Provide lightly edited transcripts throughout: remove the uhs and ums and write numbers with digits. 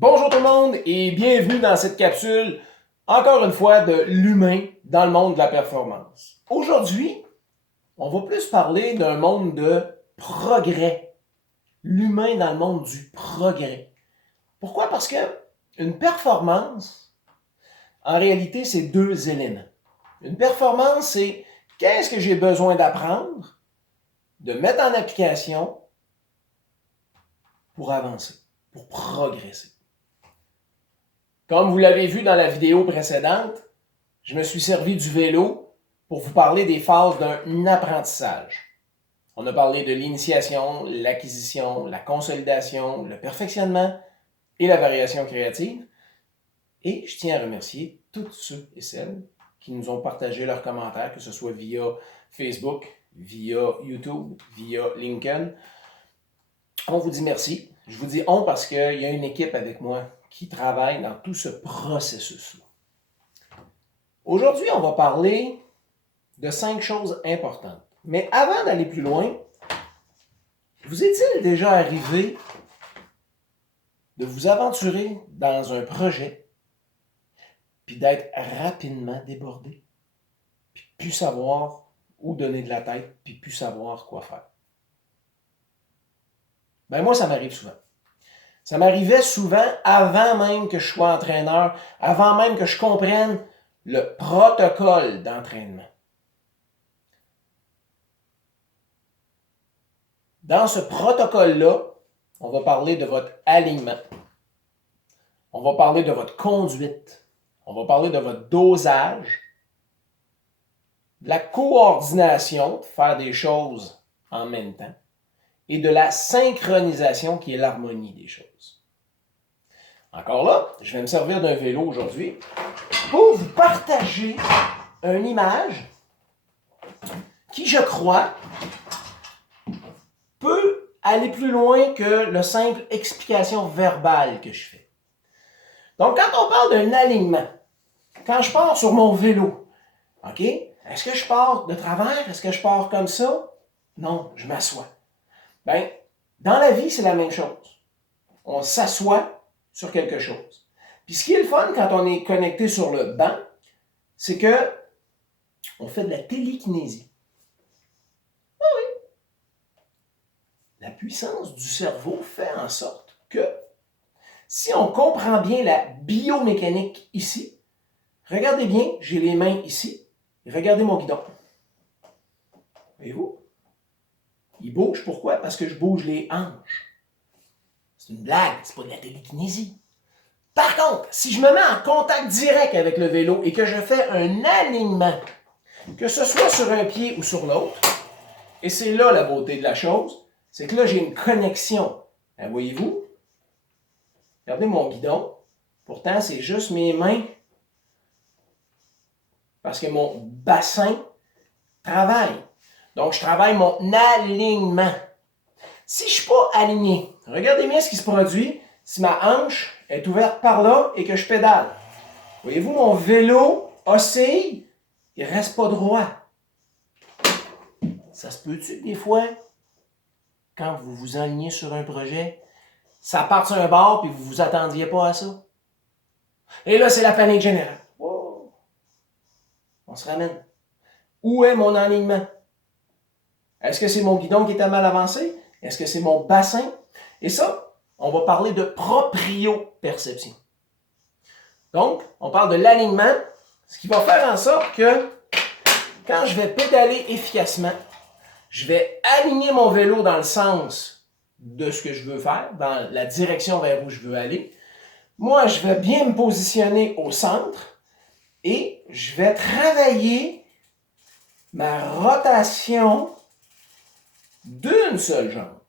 Bonjour tout le monde et bienvenue dans cette capsule, encore une fois, de l'humain dans le monde de la performance. Aujourd'hui, on va plus parler d'un monde de progrès. L'humain dans le monde du progrès. Pourquoi? Parce que une performance, en réalité, c'est deux éléments. Une performance, c'est qu'est-ce que j'ai besoin d'apprendre, de mettre en application pour avancer, pour progresser. Comme vous l'avez vu dans la vidéo précédente, je me suis servi du vélo pour vous parler des phases d'un apprentissage. On a parlé de l'initiation, l'acquisition, la consolidation, le perfectionnement et la variation créative. Et je tiens à remercier tous ceux et celles qui nous ont partagé leurs commentaires, que ce soit via Facebook, via YouTube, via LinkedIn. On vous dit merci. Je vous dis on parce qu'il y a une équipe avec moi qui travaille dans tout ce processus-là. Aujourd'hui, on va parler de 5 choses importantes. Mais avant d'aller plus loin, vous est-il déjà arrivé de vous aventurer dans un projet puis d'être rapidement débordé, puis plus savoir où donner de la tête, puis plus savoir quoi faire? Ben moi, ça m'arrive souvent. Ça m'arrivait souvent avant même que je sois entraîneur, avant même que je comprenne le protocole d'entraînement. Dans ce protocole-là, on va parler de votre alignement. On va parler de votre conduite. On va parler de votre dosage, de la coordination, de faire des choses en même temps, et de la synchronisation qui est l'harmonie des choses. Encore là, je vais me servir d'un vélo aujourd'hui pour vous partager une image qui, je crois, peut aller plus loin que la simple explication verbale que je fais. Donc, quand on parle d'un alignement, quand je pars sur mon vélo, OK? Est-ce que je pars de travers? Est-ce que je pars comme ça? Non, je m'assois. Bien, dans la vie, c'est la même chose. On s'assoit sur quelque chose. Puis ce qui est le fun quand on est connecté sur le banc, c'est que on fait de la télékinésie. Ah oui. La puissance du cerveau fait en sorte que si on comprend bien la biomécanique ici, regardez bien, j'ai les mains ici, et regardez mon guidon. Voyez-vous? Il bouge, pourquoi? Parce que je bouge les hanches. C'est une blague, c'est pas de la télékinésie. Par contre, si je me mets en contact direct avec le vélo et que je fais un alignement, que ce soit sur un pied ou sur l'autre, et c'est là la beauté de la chose, c'est que là j'ai une connexion. Voyez-vous? Regardez mon guidon. Pourtant, c'est juste mes mains. Parce que mon bassin travaille. Donc, je travaille mon alignement. Si je ne suis pas aligné, regardez bien ce qui se produit si ma hanche est ouverte par là et que je pédale. Voyez-vous, mon vélo oscille, il ne reste pas droit. Ça se peut-tu des fois, quand vous vous alignez sur un projet, ça part sur un bord et vous ne vous attendiez pas à ça? Et là, c'est la panique générale. Wow. On se ramène. Où est mon alignement? Est-ce que c'est mon guidon qui est mal avancé? Est-ce que c'est mon bassin? Et ça, on va parler de proprioperception. Donc, on parle de l'alignement, ce qui va faire en sorte que quand je vais pédaler efficacement, je vais aligner mon vélo dans le sens de ce que je veux faire, dans la direction vers où je veux aller. Moi, je vais bien me positionner au centre et je vais travailler ma rotation d'une seule jambe.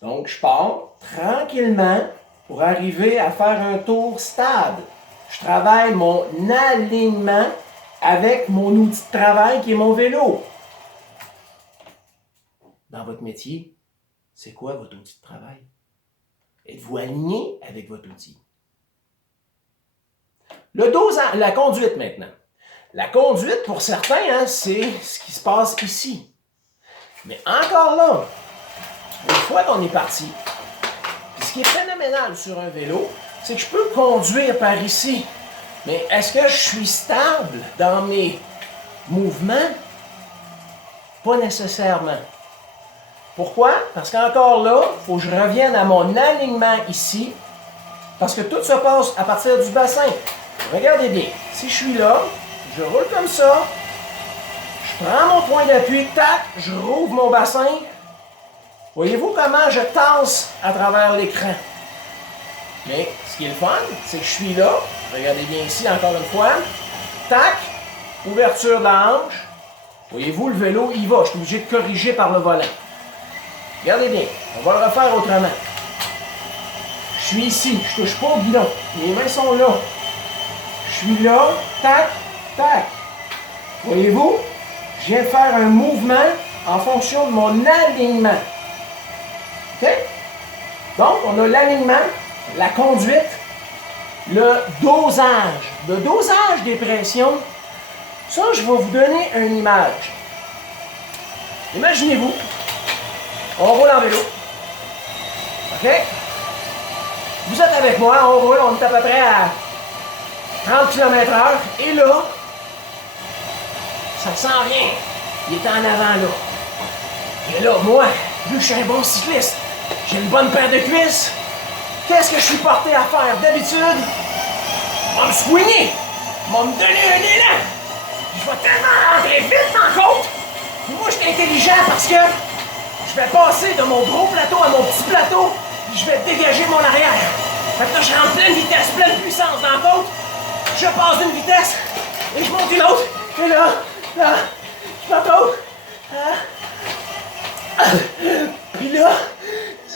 Donc, je pars tranquillement pour arriver à faire un tour stable. Je travaille mon alignement avec mon outil de travail qui est mon vélo. Dans votre métier, c'est quoi votre outil de travail? Êtes-vous aligné avec votre outil? Le dosage, la conduite maintenant. La conduite, pour certains, c'est ce qui se passe ici. Mais encore là, une fois qu'on est parti, ce qui est phénoménal sur un vélo, c'est que je peux conduire par ici. Mais est-ce que je suis stable dans mes mouvements? Pas nécessairement. Pourquoi? Parce qu'encore là, il faut que je revienne à mon alignement ici, parce que tout se passe à partir du bassin. Regardez bien, si je suis là, je roule comme ça, je prends mon point d'appui, tac, je rouvre mon bassin. Voyez-vous comment je tasse à travers l'écran? Mais ce qui est le fun, c'est que je suis là, regardez bien ici encore une fois, tac, ouverture de la hanche. Voyez-vous, le vélo, il va, je suis obligé de corriger par le volant. Regardez bien, on va le refaire autrement. Je suis ici, je touche pas au guidon, mes mains sont là. Je suis là, tac, tac. Voyez-vous, je viens de faire un mouvement en fonction de mon alignement. OK? Donc, on a l'alignement, la conduite, le dosage. Le dosage des pressions, ça, je vais vous donner une image. Imaginez-vous, on roule en vélo. OK? Vous êtes avec moi, on roule, on est à peu près à 30 km/h. Et là, ça s'en vient. Il est en avant, là. Et là, moi, vu que je suis un bon cycliste, j'ai une bonne paire de cuisses, qu'est-ce que je suis porté à faire? D'habitude, on va me soigner, on va me donner un élan. Je vais tellement rentrer vite dans la côte. Puis moi, je suis intelligent parce que je vais passer de mon gros plateau à mon petit plateau, puis je vais dégager mon arrière. Fait que là, je rentre pleine vitesse, pleine puissance dans la côte. Je passe d'une vitesse et je monte une autre. Et là, je m'attends. Puis là,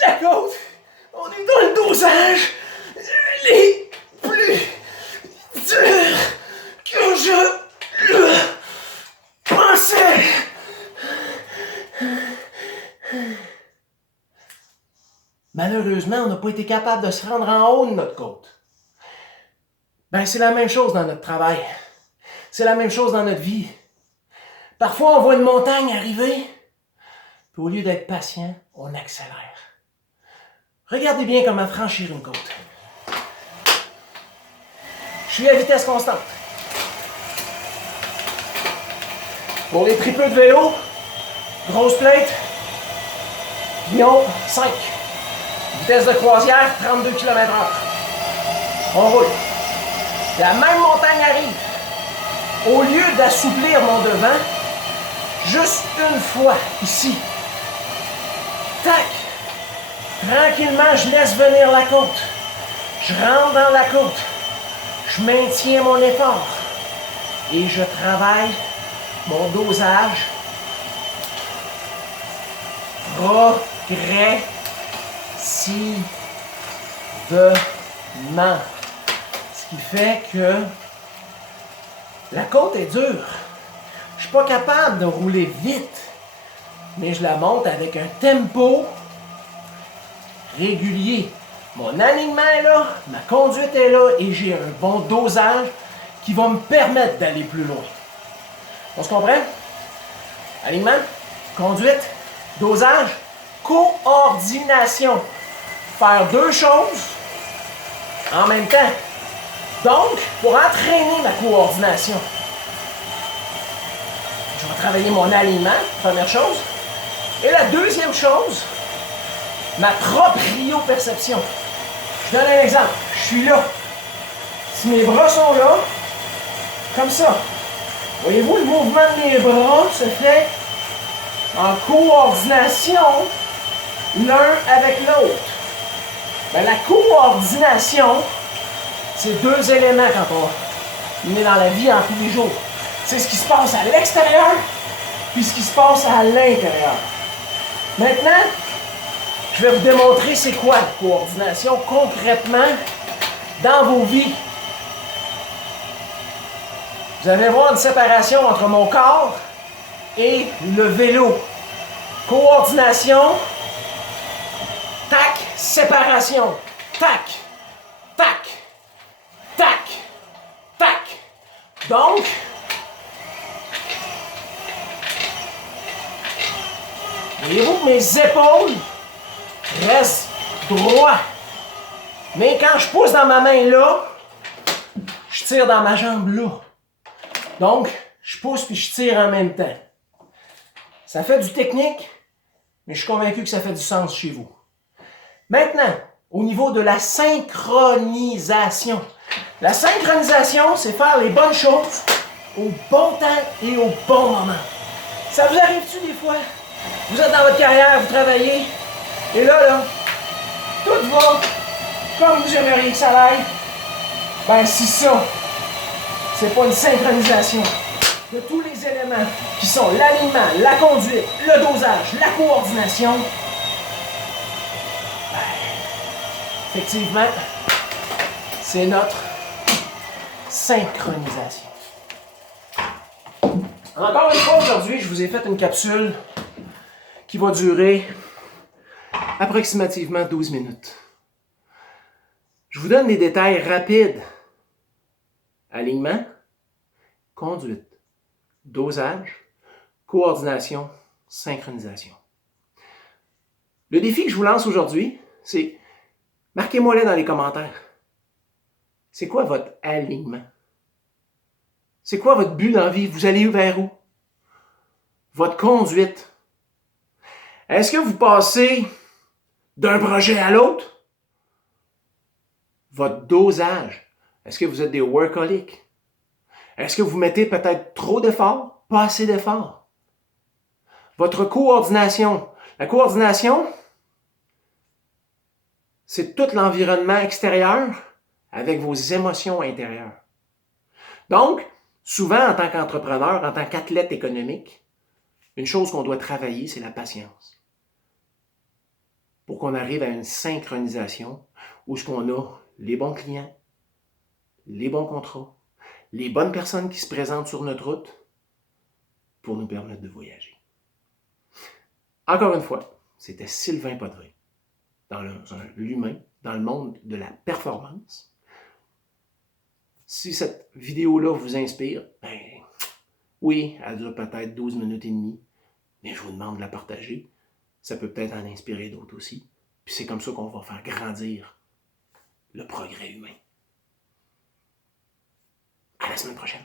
la côte, on est dans le dosage les plus durs que je le pensais. Malheureusement, on n'a pas été capable de se rendre en haut de notre côte. Ben, c'est la même chose dans notre travail. C'est la même chose dans notre vie. Parfois, on voit une montagne arriver, puis au lieu d'être patient, on accélère. Regardez bien comment franchir une côte. Je suis à vitesse constante. Pour les tripeux de vélo, grosse plate, guidon 5. Vitesse de croisière, 32 km/h. On roule. La même montagne arrive. Au lieu d'assouplir mon devant, juste une fois, ici. Tac! Tranquillement, je laisse venir la côte. Je rentre dans la côte. Je maintiens mon effort. Et je travaille mon dosage progressivement. Ce qui fait que la côte est dure. Je suis pas capable de rouler vite, mais je la monte avec un tempo régulier. Mon alignement est là, ma conduite est là et j'ai un bon dosage qui va me permettre d'aller plus loin. On se comprend? Alignement, conduite, dosage, coordination. Faire deux choses en même temps. Donc, pour entraîner ma coordination, je vais travailler mon alignement, première chose. Et la deuxième chose, ma proprioperception. Je donne un exemple. Je suis là. Si mes bras sont là, comme ça. Voyez-vous, le mouvement de mes bras se fait en coordination l'un avec l'autre. Ben, la coordination, c'est deux éléments quand on est dans la vie en tous les jours. C'est ce qui se passe à l'extérieur, puis ce qui se passe à l'intérieur. Maintenant, je vais vous démontrer c'est quoi la coordination concrètement dans vos vies. Vous allez voir une séparation entre mon corps et le vélo. Coordination, tac, séparation, tac, tac, tac, tac. Donc, voyez-vous que mes épaules restent droites. Mais quand je pousse dans ma main là, je tire dans ma jambe là. Donc, je pousse puis je tire en même temps. Ça fait du technique, mais je suis convaincu que ça fait du sens chez vous. Maintenant, au niveau de la synchronisation. La synchronisation, c'est faire les bonnes choses au bon temps et au bon moment. Ça vous arrive-tu des fois? Vous êtes dans votre carrière, vous travaillez, et là, tout va comme vous aimeriez que ça aille. Ben, si ça, c'est pas une synchronisation de tous les éléments qui sont l'alignement, la conduite, le dosage, la coordination, ben, effectivement, c'est notre synchronisation. Encore une fois, aujourd'hui, je vous ai fait une capsule qui va durer approximativement 12 minutes. Je vous donne des détails rapides. Alignement, conduite, dosage, coordination, synchronisation. Le défi que je vous lance aujourd'hui, c'est marquez-moi-le dans les commentaires. C'est quoi votre alignement? C'est quoi votre but dans la vie? Vous allez vers où? Votre conduite. Est-ce que vous passez d'un projet à l'autre? Votre dosage. Est-ce que vous êtes des workaholics? Est-ce que vous mettez peut-être trop d'efforts? Pas assez d'efforts? Votre coordination. La coordination, c'est tout l'environnement extérieur avec vos émotions intérieures. Donc, souvent en tant qu'entrepreneur, en tant qu'athlète économique, une chose qu'on doit travailler, c'est la patience. Pour qu'on arrive à une synchronisation où ce qu'on a les bons clients, les bons contrats, les bonnes personnes qui se présentent sur notre route pour nous permettre de voyager. Encore une fois, c'était Sylvain Podré, dans l'humain, dans le monde de la performance. Si cette vidéo-là vous inspire, ben oui, elle dure peut-être 12 minutes et demie, mais je vous demande de la partager. Ça peut peut-être en inspirer d'autres aussi. Puis c'est comme ça qu'on va faire grandir le progrès humain. À la semaine prochaine.